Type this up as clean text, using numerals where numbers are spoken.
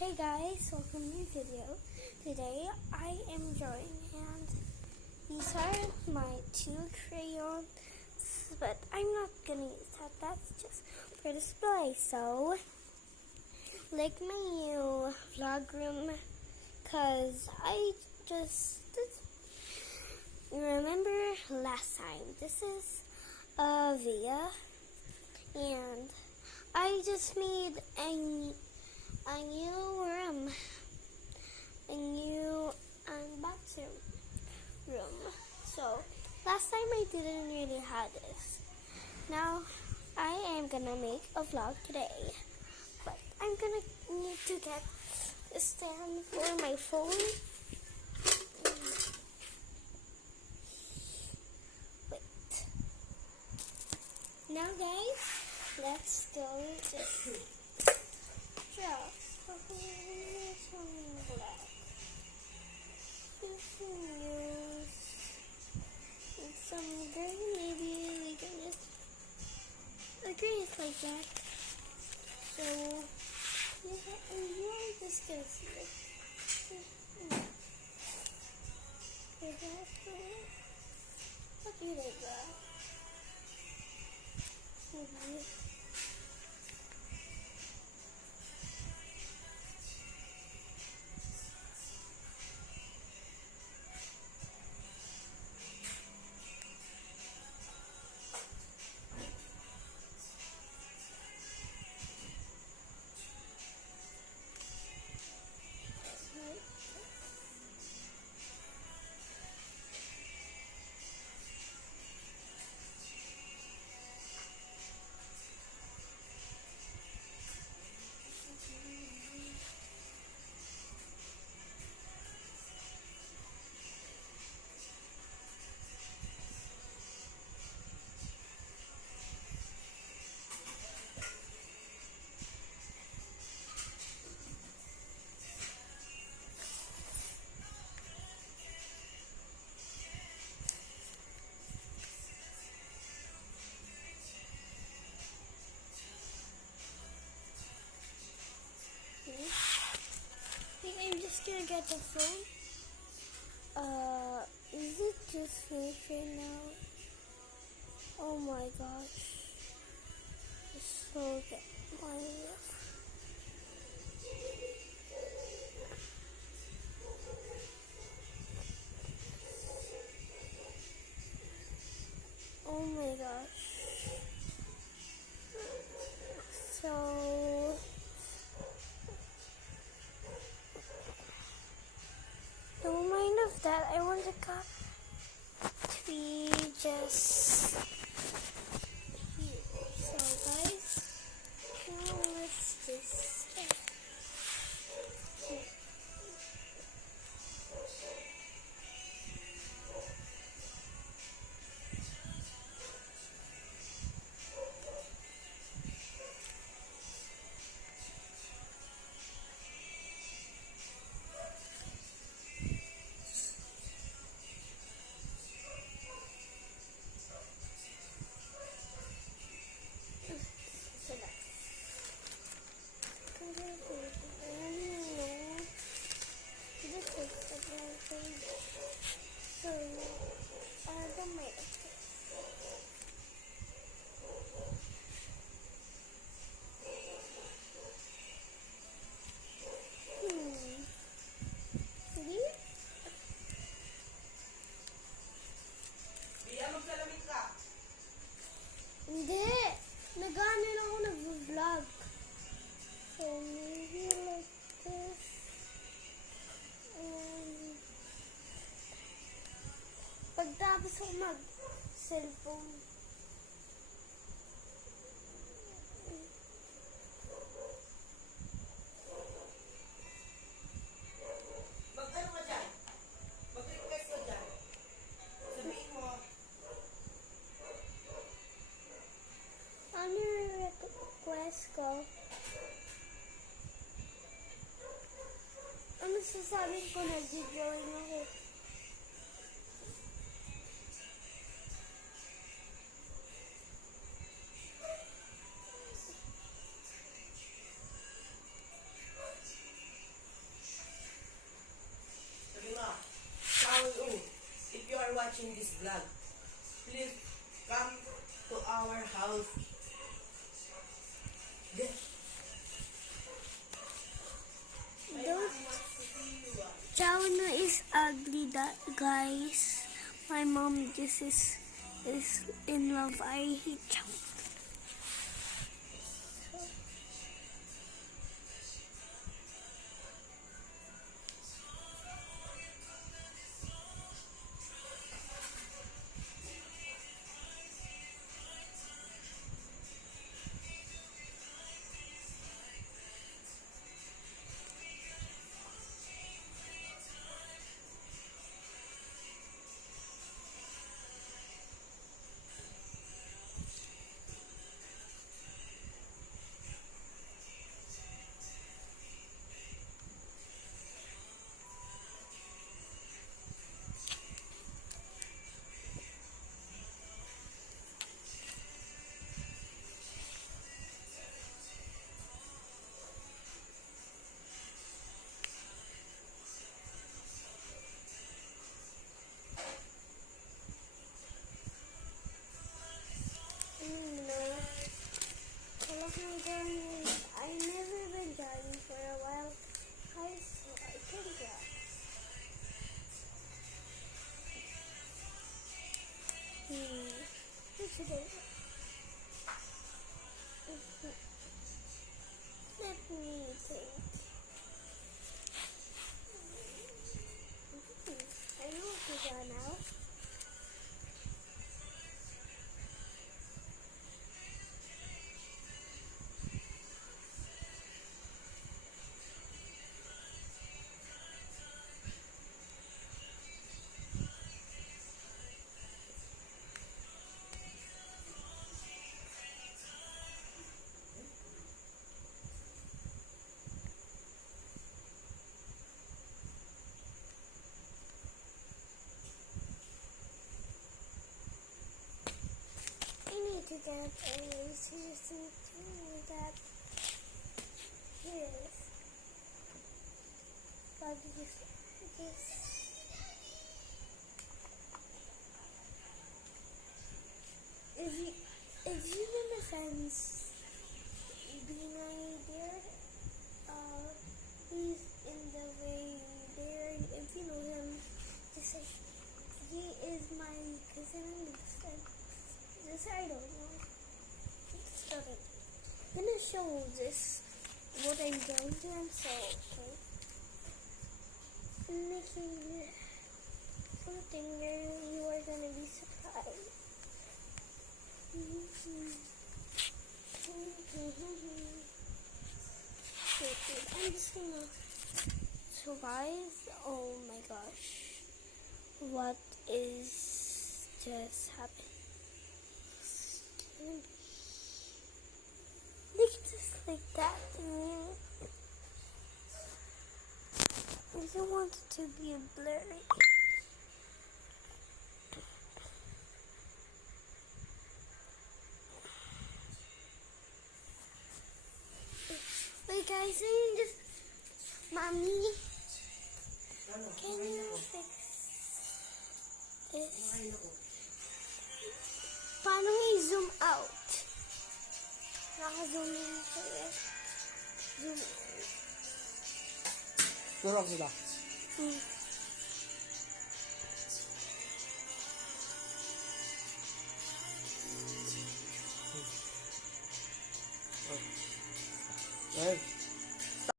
Hey guys, welcome to my video. Today I am drawing and these are my two crayons, but I'm not gonna use that. That's just for display. So, like my new vlog room, cause I just remember last time. This is Via, and I just made a new room, a new bathroom room. So last time I didn't really have this. Now I am gonna make a vlog today, but I'm gonna need to get a stand for my phone. Wait. Now guys, let's go just draw some black. Use some green, maybe we can just agree like that. So you're just gonna see it. What do you think, I'm just gonna get the phone. Is it just finished right now? Oh my gosh. Just so get my oh my gosh. So don't mind of that. I want the cup to be just here. So guys, now let's just hindi. Nag-ano na ako nag-vlog. So, maybe like this. Pagtapos ako mag-cellphone. Mag-ano ka dyan? Mag-request ka dyan. Sabihin mo. Ano yung request ko? Ano sasabihin ko na nag-drawing ako? watching this vlog, please come to our house. Yes. Don't. Chowno is ugly, that guys. My mom just is in love. I hate Chow. I never been driving for a while, guys, so I can drive. Today. Let me think. I know what to do now. To get a seriously thing that is but this if you in the fence being right there, he's in the way there. If you know him, just say he is my cousin. This I don't know. I'm gonna show this what I'm doing to him, so okay. Making something there, you are gonna be surprised. I'm just gonna surprise. Oh my gosh. What is just happening? Look just like that. I don't want it to be blurry. Wait guys, I just Mommy, can you fix this? Paano i-zoom out? Naka-zoom in sa'yo. Zoom in. Turok sila. Right.